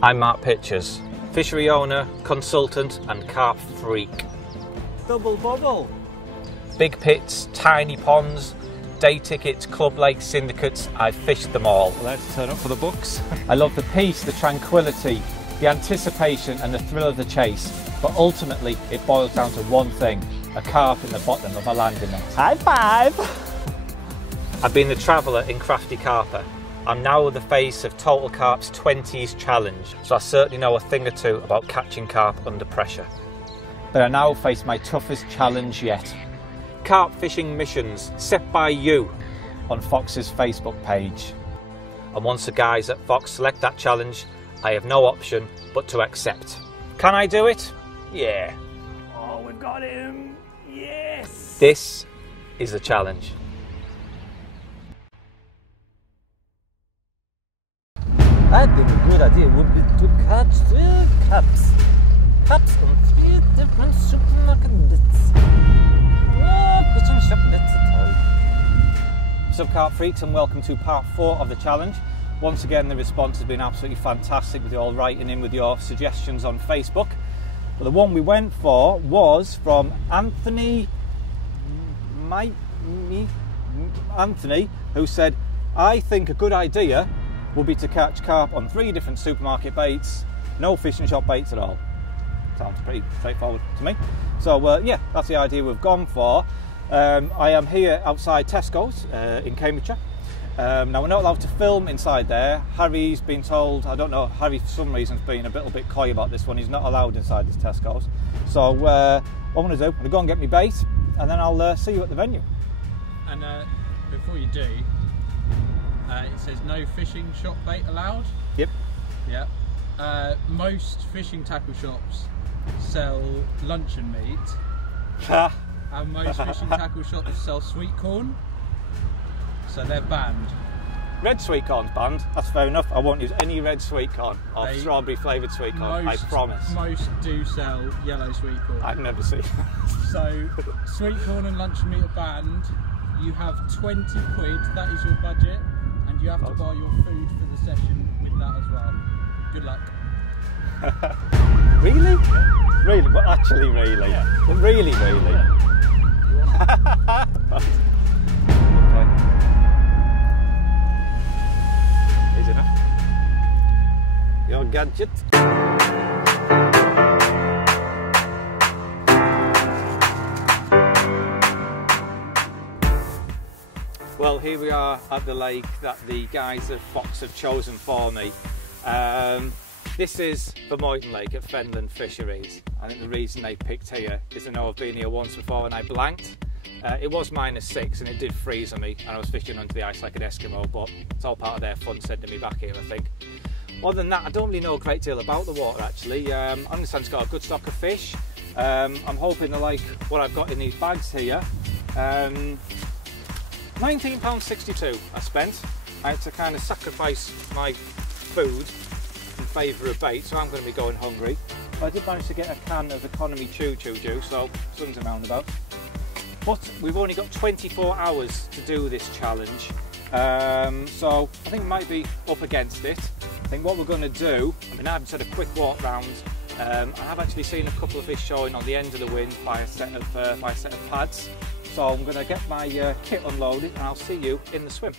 I'm Mark Pitchers, fishery owner, consultant and carp freak. Double bubble. Big pits, tiny ponds, day tickets, club lakes, syndicates, I've fished them all. Allowed to turn up for the books. I love the peace, the tranquility, the anticipation and the thrill of the chase, but ultimately it boils down to one thing, a carp in the bottom of a landing net. High five! I've been the traveller in Crafty Carper. I'm now the face of Total Carp's 20s challenge, so I certainly know a thing or two about catching carp under pressure. But I now face my toughest challenge yet. Carp fishing missions set by you On Fox's Facebook page. And once the guys at Fox select that challenge, I have no option but to accept. Can I do it? Yeah. Oh, we've got him! Yes! This is the challenge. I think a good idea would be to catch 3 carps. Carps on 3 different supermarket nets. No fishing shop nets at all. What's up, carp freaks, and welcome to part 4 of the challenge. Once again, the response has been absolutely fantastic with you all writing in with your suggestions on Facebook. But the one we went for was from Anthony, who said, I think a good idea would be to catch carp on 3 different supermarket baits, no fishing shop baits at all. Sounds pretty straightforward to me. So yeah, that's the idea we've gone for. I am here outside Tesco's in Cambridgeshire. Now we're not allowed to film inside there. Harry's been told, I don't know, Harry for some reason has been a little bit coy about this one. He's not allowed inside this Tesco's. So what I'm going to do, I'm going to go and get my bait and then I'll see you at the venue. And before you do, it says no fishing shop bait allowed. Yep. Yeah. Most fishing tackle shops sell luncheon meat, and most fishing tackle shops sell sweet corn, so they're banned. Red sweet corn's banned, that's fair enough. I won't use any red sweet corn or strawberry flavoured sweet corn, I promise. Most do sell yellow sweet corn. I've never seen that. So sweet corn and luncheon meat are banned. You have 20 quid, that is your budget, and you have to buy your food for the session with that as well. Good luck. Really? Really? Well, actually, really? Yeah. But really? Yeah. Right. Okay. Easy enough. Your gadget. Well, here we are at the lake that the guys at Fox have chosen for me. This is Vermoyden Lake at Fenland Fisheries. I think the reason they picked here is I know I've been here once before and I blanked. It was -6 and it did freeze on me and I was fishing under the ice like an Eskimo, but it's all part of their fun sending me back here, I think. Other than that, I don't really know a great deal about the water actually. I understand it's got a good stock of fish. I'm hoping they like what I've got in these bags here. £19.62 I spent. I had to kind of sacrifice my food in favour of bait, so I'm going to be going hungry. But I did manage to get a can of economy choo-choo juice, so swings and roundabouts. But we've only got 24 hours to do this challenge, so I think we might be up against it. I think what we're going to do, I mean, I've just had a quick walk round. I have actually seen a couple of fish showing on the end of the wind by a set of pads. So I'm going to get my kit unloaded and I'll see you in the swim.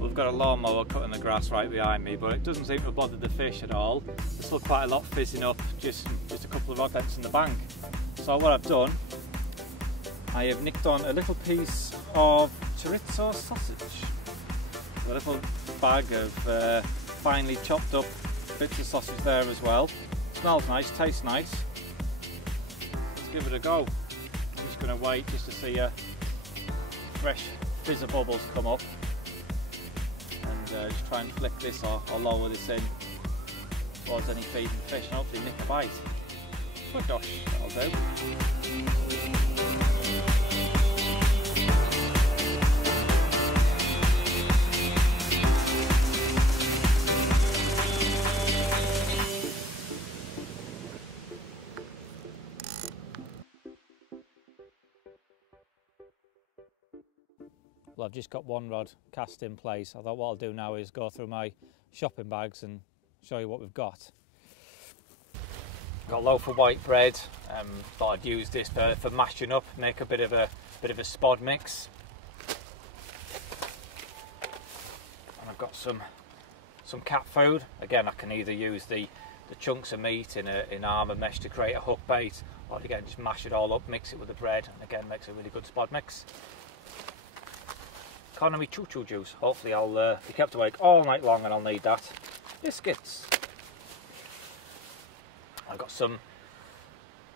We've got a lawnmower cutting the grass right behind me, but it doesn't seem to bother the fish at all. There's still quite a lot fizzing up, just a couple of rod ends in the bank. So what I've done, I have nicked on a little piece of chorizo sausage. A little bag of finely chopped up bits of sausage there as well. Smells nice, tastes nice. Let's give it a go. I'm just going to wait just to see a fresh fizz of bubbles come up. And just try and flick this or lower this in towards any feeding fish and hopefully nick a bite. Good gosh, that'll do. Well, I've just got one rod cast in place. I thought what I'll do now is go through my shopping bags and show you what we've got. Got a loaf of white bread. Thought I'd use this for mashing up, make a bit of a spod mix. And I've got some cat food. Again, I can either use the chunks of meat in armour mesh to create a hook bait, or again just mash it all up, mix it with the bread, and again makes a really good spod mix. Economy choo-choo juice. Hopefully I'll be kept awake all night long and I'll need that. Biscuits. I've got some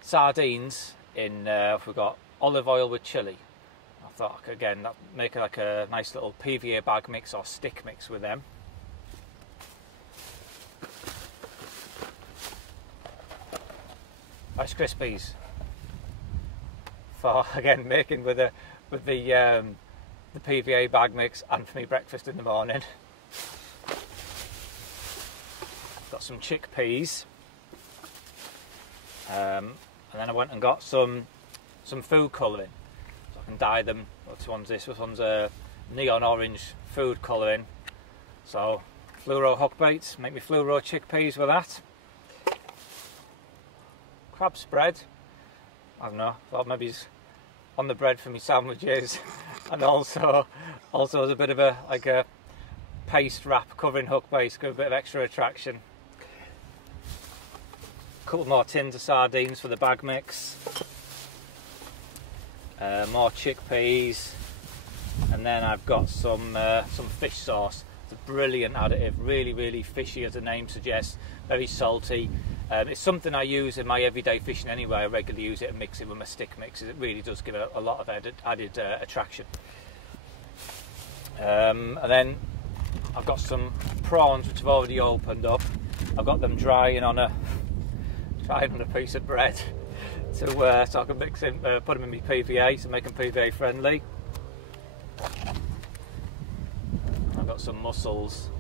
sardines in, we've got olive oil with chilli. I thought again that make like a nice little PVA bag mix or stick mix with them. Rice Krispies for again making with the PVA bag mix and for me breakfast in the morning. Got some chickpeas, and then I went and got some food colouring so I can dye them. Which one's this? This one's a neon orange food colouring. So fluoro hook baits, make me fluoro chickpeas with that. Crab spread. I don't know, thought maybe it's on the bread for me sandwiches, and also as a bit of a paste wrap covering hook base, give a bit of extra attraction. A couple more tins of sardines for the bag mix. More chickpeas, and then I've got some fish sauce. It's a brilliant additive, really fishy as the name suggests, very salty. It's something I use in my everyday fishing anyway. I regularly use it and mix it with my stick mixes. It really does give it a lot of added attraction. And then I've got some prawns which I've already opened up. I've got them drying on a piece of bread so I can mix in, put them in my PVA to make them PVA friendly. I've got some mussels.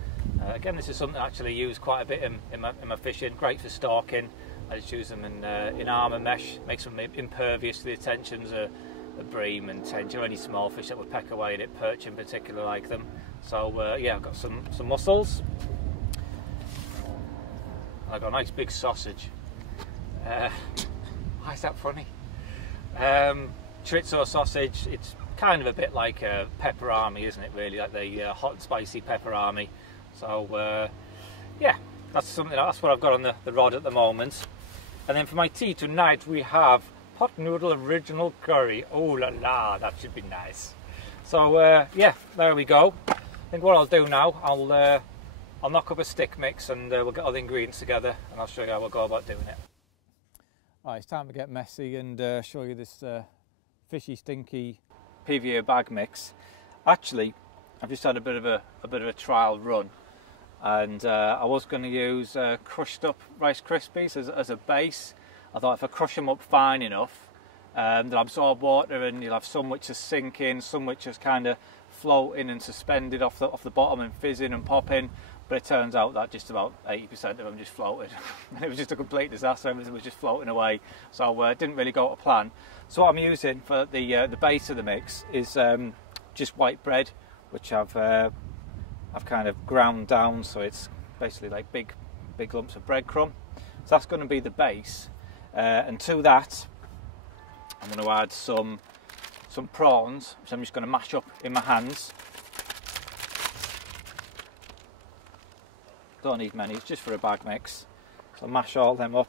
Again, this is something I actually use quite a bit in my fishing. Great for stalking. I just use them in armour mesh, makes them impervious to the attentions of bream and tench or any small fish that would peck away at it. Perch in particular like them. So yeah, I've got some mussels. I've got a nice big sausage. Why is that funny? Chorizo sausage. It's kind of a bit like a pepperami, isn't it? Really, like the hot and spicy pepperami. So yeah, that's what I've got on the rod at the moment. And then for my tea tonight we have pot noodle original curry. Oh la la, that should be nice. So yeah, there we go. I think what I'll do now, I'll knock up a stick mix and we'll get all the ingredients together and I'll show you how we'll go about doing it. Alright, it's time to get messy and show you this fishy stinky PVA bag mix. Actually, I've just had a bit of a trial run, and I was going to use crushed up Rice Krispies as a base. I thought if I crush them up fine enough, they'll absorb water and you'll have some which are sinking, some which are kind of floating and suspended off the bottom and fizzing and popping. But it turns out that just about 80% of them just floated. It was just a complete disaster. Everything was just floating away. So it didn't really go to plan. So what I'm using for the base of the mix is just white bread, which I've kind of ground down, so it's basically like big lumps of breadcrumb. So that's going to be the base, and to that I'm going to add some prawns, which I'm just going to mash up in my hands. Don't need many, it's just for a bag mix. So I'll mash all them up,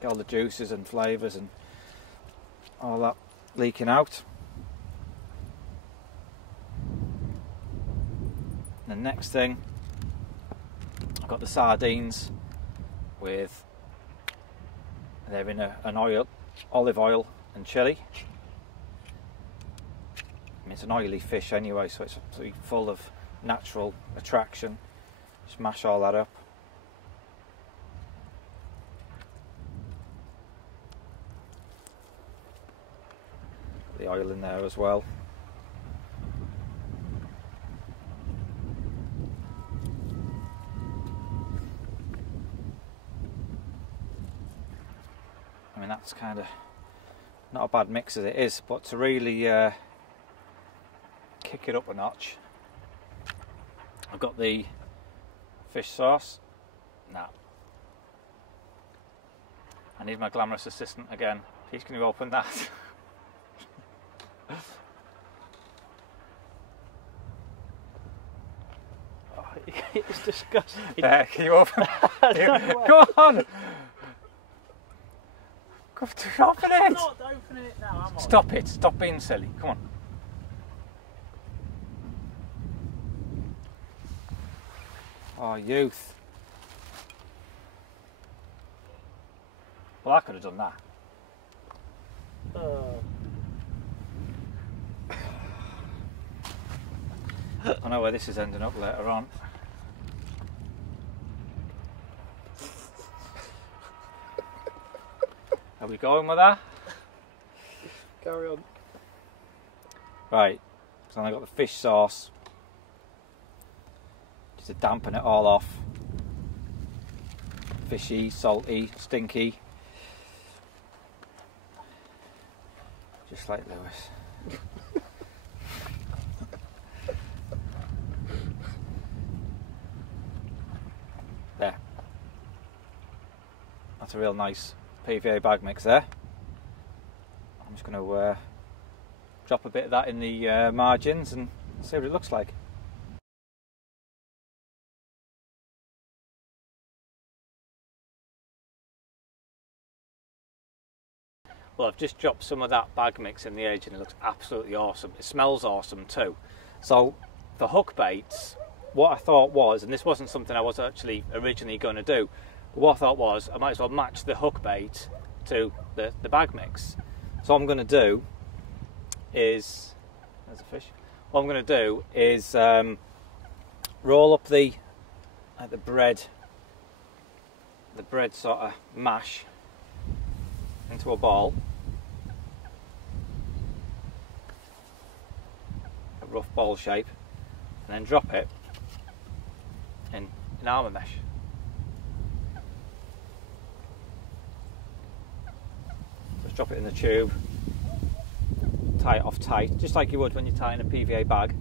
get all the juices and flavours and all that leaking out. The next thing, I've got the sardines they're in olive oil and chilli. I mean, it's an oily fish anyway, so it's absolutely full of natural attraction. Just mash all that up. Put the oil in there as well. I mean, that's kind of not a bad mix as it is, but to really kick it up a notch. I've got the fish sauce. Nah. I need my glamorous assistant again. Please, can you open that? Oh, it's disgusting. Can you open it? Go on! Go to open I'm it! not opening it now, am I? Stop it, stop being silly, come on. Oh, youth. Well, I could have done that. I know where this is ending up later on. Are we going with that? Carry on. Right, so I got the fish sauce. Just to dampen it all off. Fishy, salty, stinky. Just like Lewis. There. That's a real nice PVA bag mix there. I'm just going to drop a bit of that in the margins and see what it looks like. Well, I've just dropped some of that bag mix in the edge and it looks absolutely awesome. It smells awesome too. So for hook baits, what I thought was, and this wasn't something I was actually originally going to do, but what I thought was I might as well match the hook bait to the bag mix. So what I'm going to do is, there's a fish. What I'm going to do is roll up the bread sort of mash into a ball, a rough ball shape, and then drop it in armour mesh. Just drop it in the tube, tie it off tight, just like you would when you're tying a PVA bag.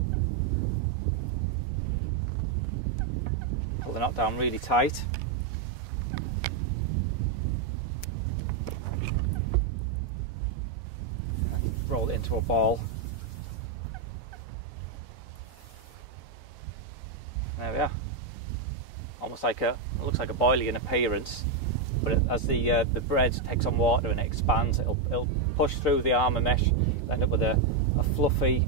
Pull the knot down really tight. Roll it into a ball. There we are. Almost like it looks like a boilie in appearance, but as the bread takes on water and it expands, it'll push through the armour mesh, end up with a fluffy,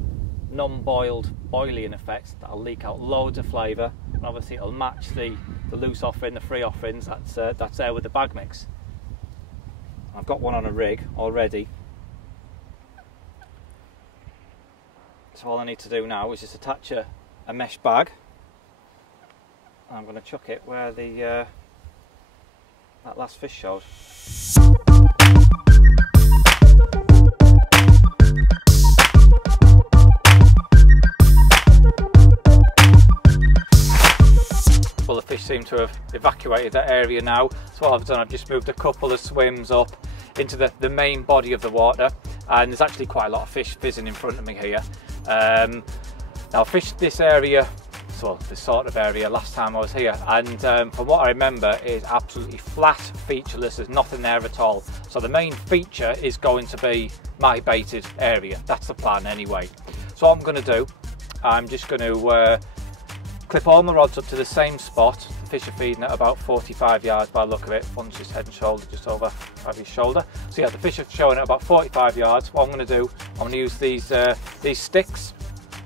non-boiled boiling effect that'll leak out loads of flavour, and obviously it'll match the loose offering, the free offerings that's there with the bag mix. I've got one on a rig already. So all I need to do now is just attach a mesh bag. I'm going to chuck it where that last fish showed. Well, the fish seem to have evacuated that area now. So what I've done, I've just moved a couple of swims up into the main body of the water, and there's actually quite a lot of fish fizzing in front of me here. Now I fished this area, so this sort of area, last time I was here, and from what I remember it is absolutely flat, featureless, there's nothing there at all. So the main feature is going to be my baited area. That's the plan anyway. So what I'm going to do, I'm just going to clip all my rods up to the same spot. The fish are feeding at about 45 yards by the look of it. One's just head and shoulder, just over his shoulder. So yeah, the fish are showing at about 45 yards. What I'm going to do, I'm going to use these sticks.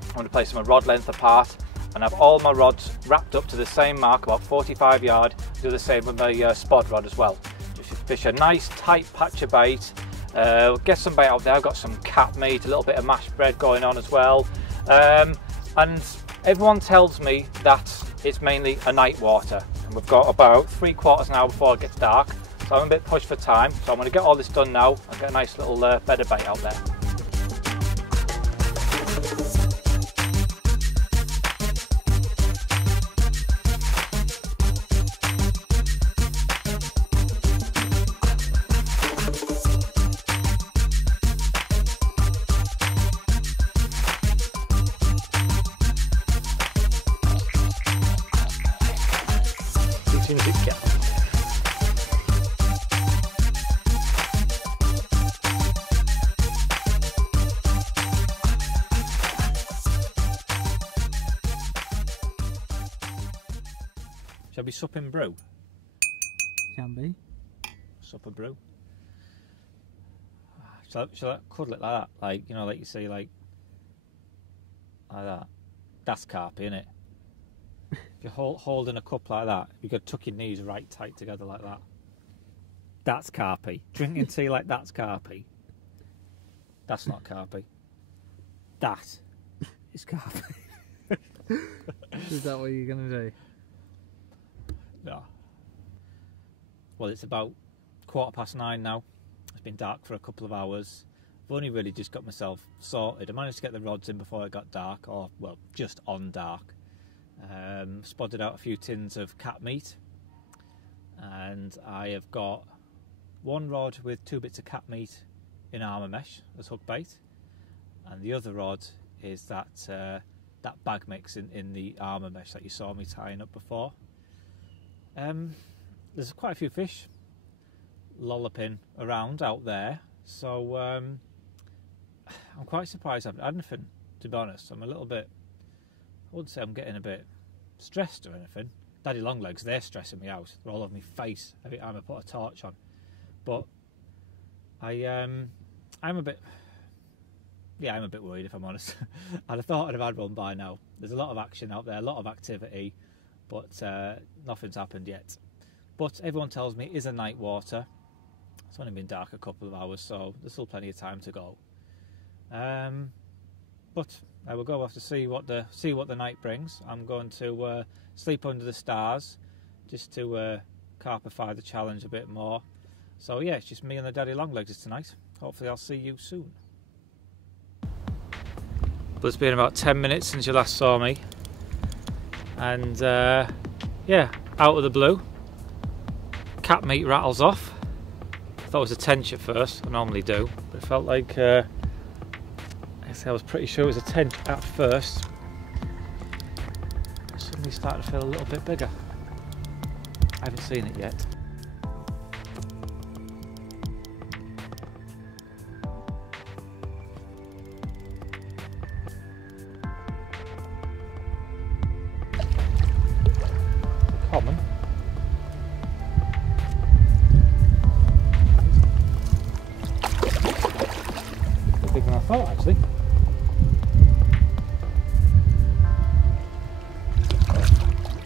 I'm going to place them a rod length apart and have all my rods wrapped up to the same mark, about 45 yards. Do the same with my spod rod as well. Just fish a nice tight patch of bait. Get some bait out there. I've got some cat meat, a little bit of mashed bread going on as well. And everyone tells me that it's mainly a night water, and we've got about 3/4 an hour before it gets dark, so I'm a bit pushed for time. So I'm going to get all this done now and get a nice little bed of bait out there. Shall we sup in brew? Can be. Supper brew. Shall I cuddle it like that? Like, you know, like you see, like that. That's carpy, isn't it? If you're holding a cup like that, you've got to tuck your knees right tight together like that. That's carpy. Drinking tea like that's carpy. That's not carpy. That is carpy. Is that what you're going to do? No. Well, it's about 9:15 now. It's been dark for a couple of hours. I've only really just got myself sorted. I managed to get the rods in before it got dark, or, well, just on dark. Spotted out a few tins of cat meat. And I have got one rod with 2 bits of cat meat in armour mesh as hook bait. And the other rod is that that bag mix in the armour mesh that you saw me tying up before. There's quite a few fish lolloping around out there, so I'm quite surprised I haven't had anything, to be honest. I'm a little bit, I wouldn't say I'm getting a bit stressed or anything. Daddy Longlegs, they're stressing me out. They're all over my face every time I put a torch on. But I'm a bit, yeah, I'm a bit worried, if I'm honest. I'd have thought I'd have had one by now. There's a lot of action out there, a lot of activity, but nothing's happened yet. But everyone tells me it is a night water. It's only been dark a couple of hours, so there's still plenty of time to go. But I will go off to see what the night brings. I'm going to sleep under the stars, just to carpify the challenge a bit more. So yeah, it's just me and the Daddy Longlegs tonight. Hopefully I'll see you soon. But it's been about 10 minutes since you last saw me, and yeah, out of the blue, cat meat rattles off. I thought it was a tench at first, I normally do, but it felt like I was pretty sure it was a tench at first. It suddenly started to feel a little bit bigger. I haven't seen it yet. Common. Bigger than I thought, actually.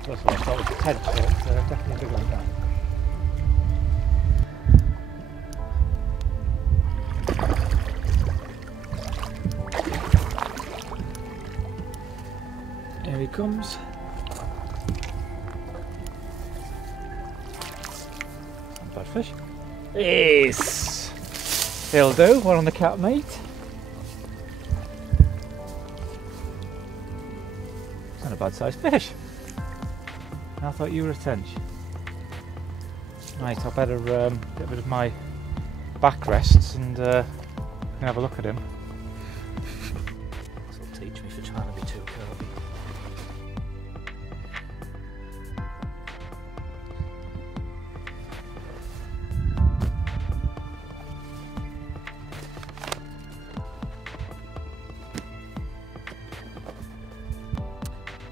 That's what I thought was a tench, so it's definitely bigger than that. Here he comes. Not a bad fish. Yes! He'll do, one on the cat meat. It's not a bad sized fish. I thought you were a tench. Right, I better get rid of my backrests and have a look at him. This will teach me for trying to be too curvy.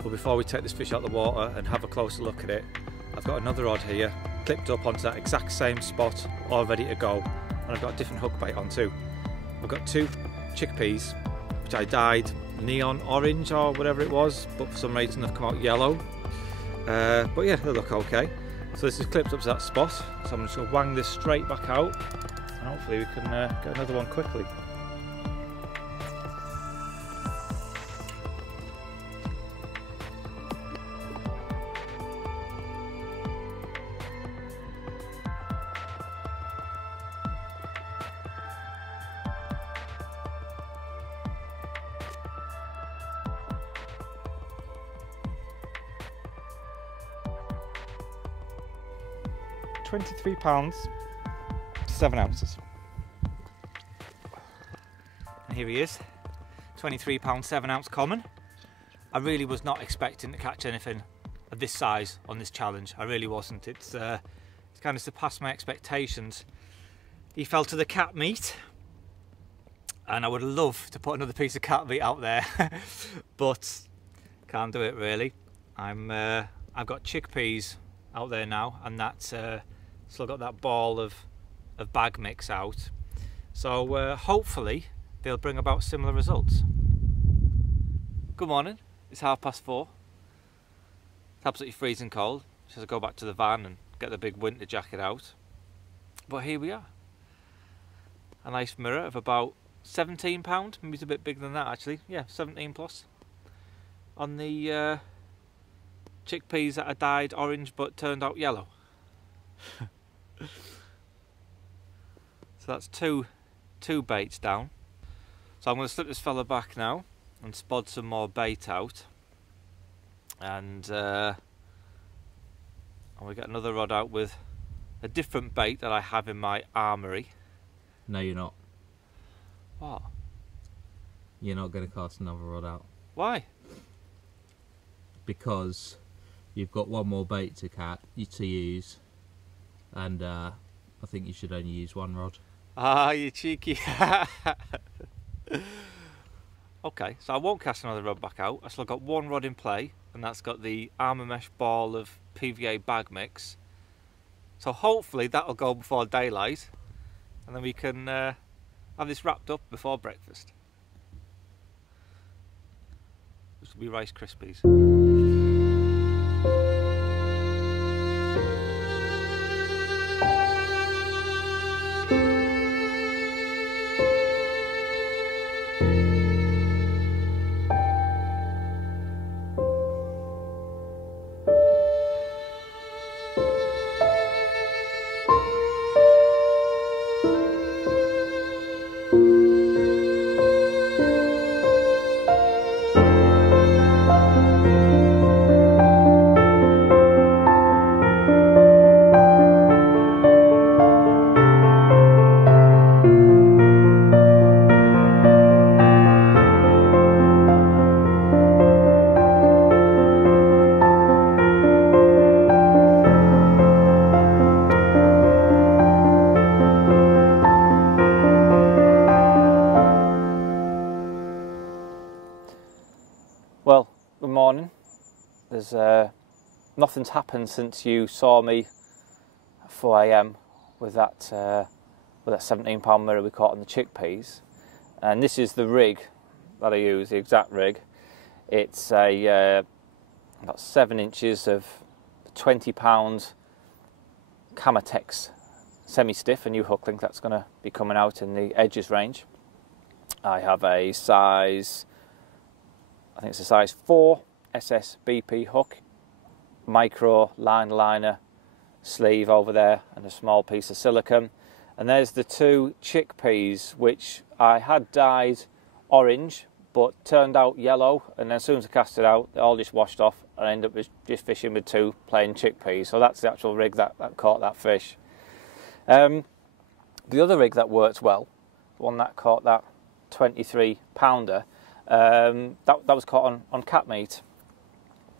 But before we take this fish out of the water and have a closer look at it, I've got another rod here clipped up onto that exact same spot, all ready to go, and I've got a different hook bait on too. I've got 2 chickpeas which I dyed neon orange or whatever it was, but for some reason they've come out yellow. But yeah, they look okay. So this is clipped up to that spot, so I'm just going to wang this straight back out, and hopefully we can get another one quickly. £23, 7 ounces. And here he is, £23 7 ounce common. I really was not expecting to catch anything of this size on this challenge. I really wasn't. It's kind of surpassed my expectations. He fell to the cat meat, and I would love to put another piece of cat meat out there, but can't do it really. I've got chickpeas out there now, and that's still got that ball of bag mix out. So hopefully they'll bring about similar results. Good morning, it's 4:30. It's absolutely freezing cold. Just to go back to the van and get the big winter jacket out. But here we are. A nice mirror of about £17, maybe it's a bit bigger than that actually. Yeah, 17 plus. On the chickpeas that are dyed orange but turned out yellow. So that's two baits down. So I'm going to slip this fella back now and spod some more bait out, and we get another rod out with a different bait that I have in my armoury. No, you're not. What? You're not going to cast another rod out. Why? Because you've got one more bait to use, and I think you should only use one rod. Ah, you cheeky. Okay, so I won't cast another rod back out. I still got one rod in play, and that's got the armour mesh ball of PVA bag mix. So hopefully that'll go before daylight, and then we can have this wrapped up before breakfast. This will be Rice Krispies. Well, good morning. There's nothing's happened since you saw me at 4 AM with that 17-pound mirror we caught on the chickpeas, and this is the rig that I use, the exact rig. It's a about 7 inches of 20-pound Camotex semi-stiff, a new hook link that's going to be coming out in the edges range. I have a size, I think it's a size 4 SSBP hook, micro line liner sleeve over there, and a small piece of silicone. And there's the 2 chickpeas which I had dyed orange but turned out yellow, and then as soon as I cast it out they all just washed off, and I ended up just fishing with 2 plain chickpeas. So that's the actual rig that caught that fish. The other rig that worked well, the one that caught that 23-pounder, that was caught on cat meat,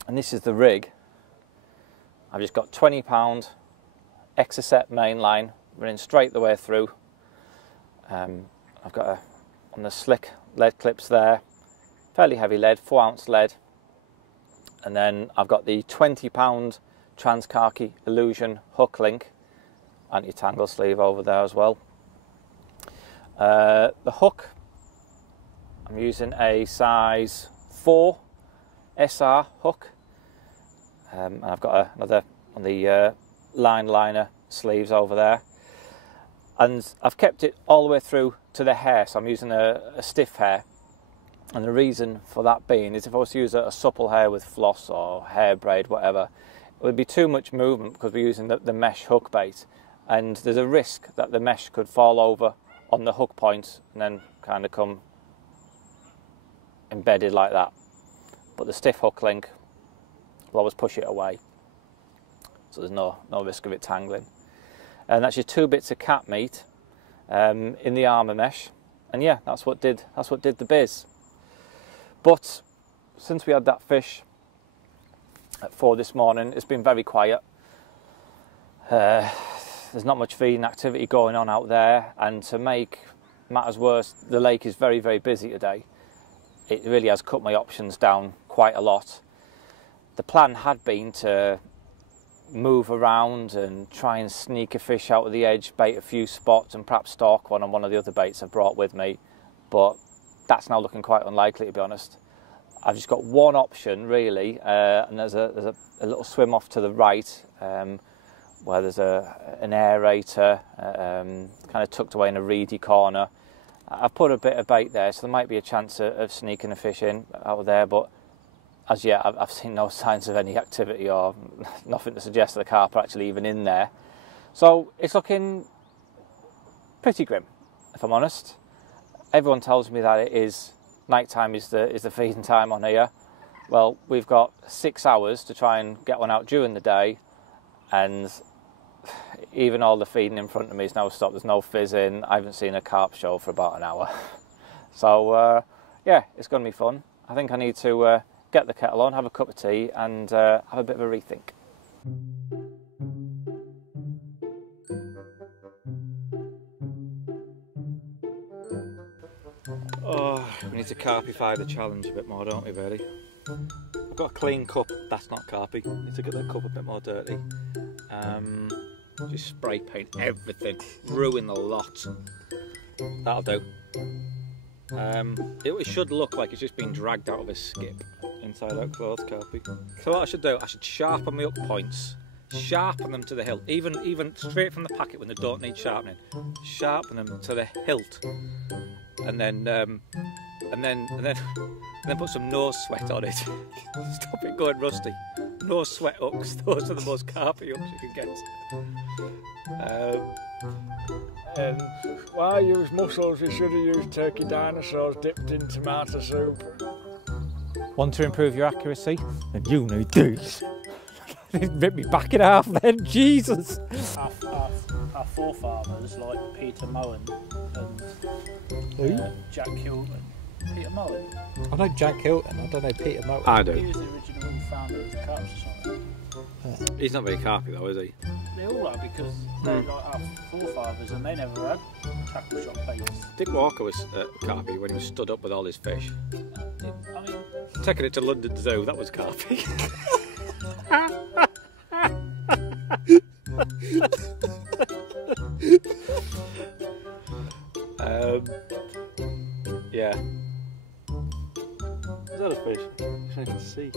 and this is the rig. I've just got 20-pound Exocet mainline running straight the way through. I've got on the slick lead clips there, fairly heavy lead, 4-ounce lead, and then I've got the 20-pound Transkhaki Illusion hook link, anti-tangle sleeve over there as well. The hook, I'm using a size 4 SR hook, and I've got another on the line liner sleeves over there, and I've kept it all the way through to the hair, so I'm using a stiff hair. And the reason for that being is if I was to use a supple hair with floss or hair braid, whatever, it would be too much movement because we're using the mesh hook bait, and there's a risk that the mesh could fall over on the hook point and then kind of come embedded like that. But the stiff hook link will always push it away, so there's no risk of it tangling. And that's your 2 bits of cat meat in the armour mesh, and yeah, that's what did the biz. But since we had that fish at 4 this morning, it's been very quiet. There's not much feeding activity going on out there, and to make matters worse, the lake is very, very busy today. It really has cut my options down quite a lot. The plan had been to move around and try and sneak a fish out of the edge, bait a few spots and perhaps stalk one on one of the other baits I've brought with me, but that's now looking quite unlikely, to be honest. I've just got one option really, and there's a little swim off to the right where there's an aerator kind of tucked away in a reedy corner. I've put a bit of bait there, so there might be a chance of sneaking a fish in out of there, but as yet I've seen no signs of any activity or nothing to suggest that the carp are actually even in there. So it's looking pretty grim, if I'm honest. Everyone tells me that it is night time is the feeding time on here. Well, we've got 6 hours to try and get one out during the day, and even all the feeding in front of me is now stopped. There's no fizzing. I haven't seen a carp show for about an hour. So yeah, it's going to be fun. I think I need to get the kettle on, have a cup of tea, and have a bit of a rethink. Oh, we need to carpify the challenge a bit more, don't we, really? I've got a clean cup, that's not carpy. Need to get the cup a bit more dirty. Just spray paint everything, ruin the lot. That'll do. It should look like it's just been dragged out of a skip. Inside out clothes, carpy. So what I should do, I should sharpen my up points. Sharpen them to the hilt, even straight from the packet when they don't need sharpening. Sharpen them to the hilt, and then put some nose sweat on it. Stop it going rusty. Nose sweat hooks; those are the most carpy hooks you can get. Why use mussels? You should have used turkey dinosaurs dipped in tomato soup. Want to improve your accuracy? And you need these. Rip me back in half then, Jesus! Our forefathers, like Peter Moen and Jack Hilton. Peter Moen? I know Jack Hilton, I don't know Peter Moen. I do. He was the original founder of the Carp Society. He's not very carpy though, is he? They all are, because they're like our forefathers and they never had tackle shop baits. Dick Walker was carpy when he was stood up with all his fish. I mean, Taking it to London Zoo, that was carpy. Yeah. Is that a fish? I can see.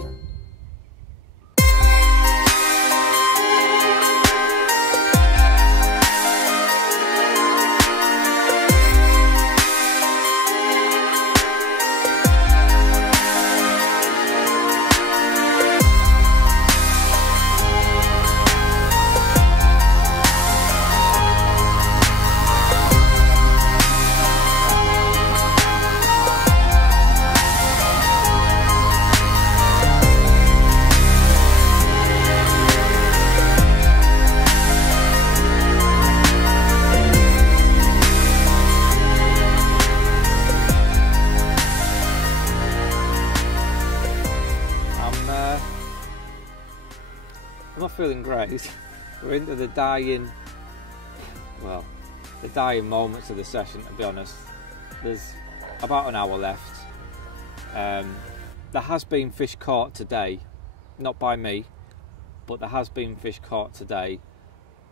I'm not feeling great. We're into the dying moments of the session, to be honest. There's about an hour left. There has been fish caught today, not by me, but there has been fish caught today,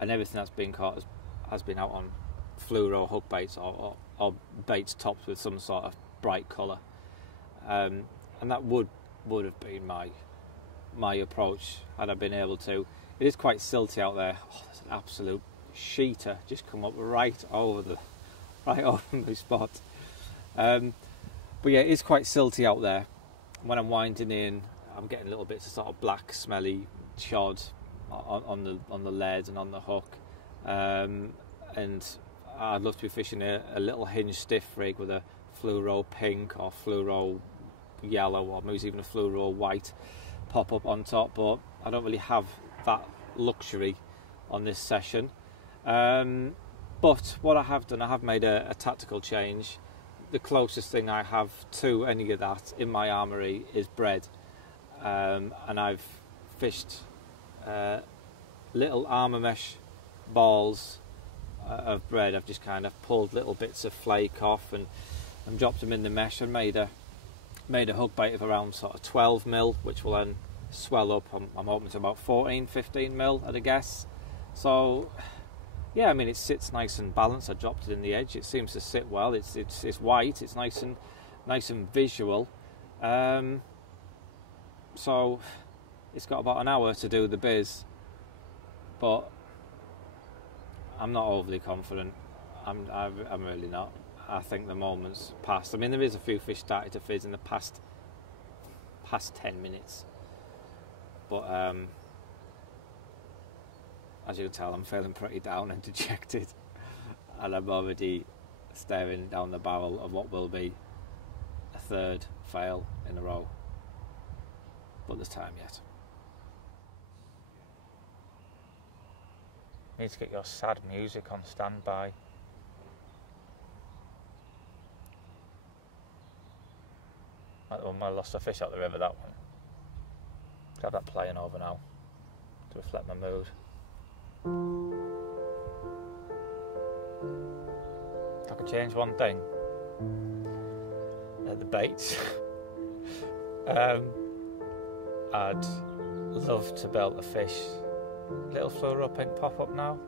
and everything that's been caught has been out on fluoro hook baits or baits topped with some sort of bright colour, and that would have been my approach had I been able to. It is quite silty out there. Oh, there's an absolute sheeter just come up right over my spot. But yeah, it is quite silty out there. When I'm winding in, I'm getting little bits of sort of black, smelly shod on the lead and on the hook. And I'd love to be fishing a little hinge stiff rig with a fluoro pink or fluoro yellow, or maybe even a fluoro white pop up on top, but I don't really have that luxury on this session. But what I have done, I have made a tactical change. The closest thing I have to any of that in my armoury is bread, and I've fished little armour mesh balls of bread. I've just kind of pulled little bits of flake off and dropped them in the mesh and made a hook bait of around sort of 12 mil, which will then swell up. I'm hoping to about 14-15 mil at a guess. So yeah, I mean, it sits nice and balanced. I dropped it in the edge. It seems to sit well. It's white. It's nice and visual. So it's got about an hour to do the biz, but I'm not overly confident. I'm really not. I think the moment's passed. I mean, there is a few fish started to fizz in the past 10 minutes, but as you can tell, I'm feeling pretty down and dejected, and I'm already staring down the barrel of what will be a third fail in a row. But there's time yet. Need to get your sad music on standby. Like the one where I lost a fish out the river, that one. Have that playing over now to reflect my mood. If I could change one thing, the baits. I'd love to be able to fish little fluoro pink pop up now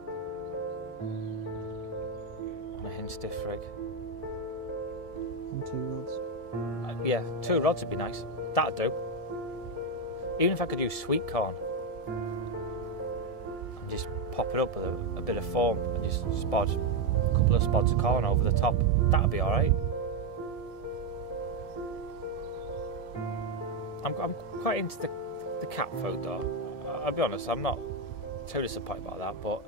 on a hinge stiff rig. And 2 rods. Yeah, 2 rods would be nice. That'd do. Even if I could use sweet corn and just pop it up with a bit of foam and just spod a couple of spods of corn over the top, that'd be alright. I'm quite into the cat food though. I'll be honest, I'm not too disappointed about that, but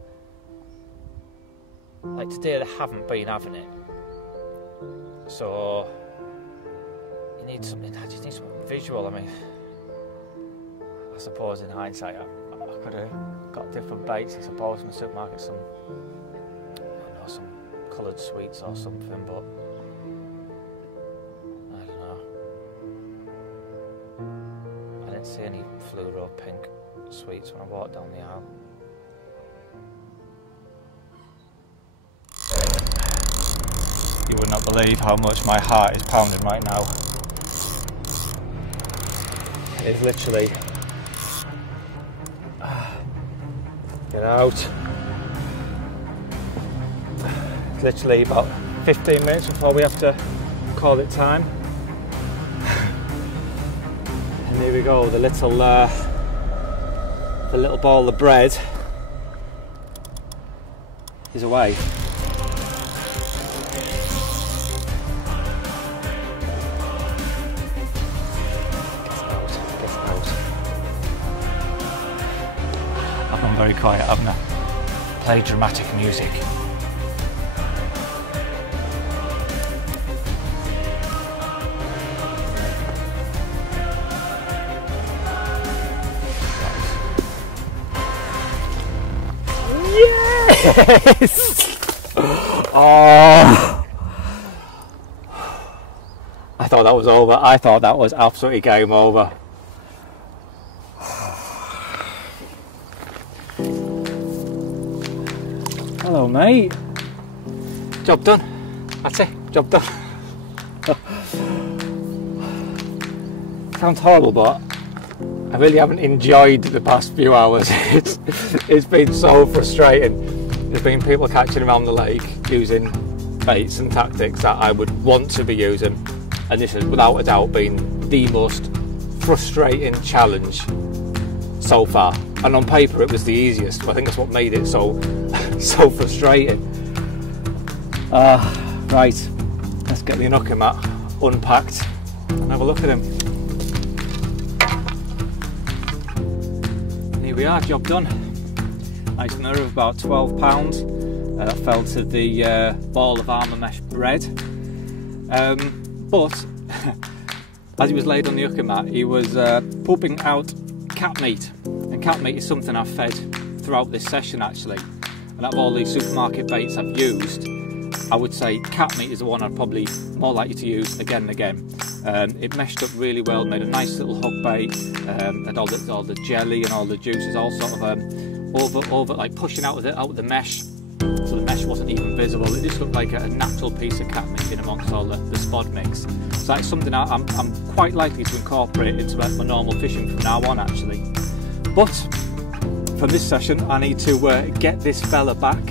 like today they haven't been having it. So you need something, I just need something visual. I mean, I suppose in hindsight I could have got different baits, I suppose, in the supermarket, some, I don't know, some coloured sweets or something, but I don't know. I didn't see any fluoro pink sweets when I walked down the aisle. You would not believe how much my heart is pounding right now. It's literally, get out. It's literally about 15 minutes before we have to call it time. And here we go, the little ball of bread is away. I've gone very quiet, haven't I? Play dramatic music. Yes! Oh! I thought that was over. I thought that was absolutely game over. Hello, mate. Job done. That's it. Job done. Sounds horrible, but I really haven't enjoyed the past few hours. It's been so frustrating. There's been people catching around the lake using baits and tactics that I would want to be using, and this has without a doubt been the most frustrating challenge so far. And on paper it was the easiest, but I think that's what made it so frustrating. Right, let's get the Inuka mat unpacked and have a look at him. And here we are, job done. Nice mirror of about £12. That fell to the ball of armour mesh bread. But as he was laid on the Inuka mat, he was pooping out cat meat. And cat meat is something I've fed throughout this session actually. And out of all these supermarket baits I've used, I would say cat meat is the one I'd probably more likely to use again and again. It meshed up really well, made a nice little hook bait, and all the jelly and all the juices all sort of over like pushing out of the mesh, so the mesh wasn't even visible. It just looked like a natural piece of cat meat in amongst all the spod mix. So that's something I'm quite likely to incorporate into my normal fishing from now on, actually. But for this session, I need to get this fella back.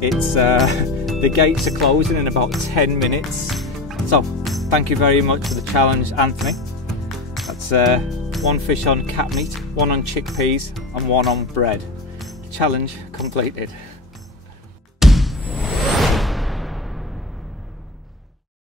It's the gates are closing in about 10 minutes. So thank you very much for the challenge, Anthony. That's 1 fish on cat meat, 1 on chickpeas, and 1 on bread. Challenge completed.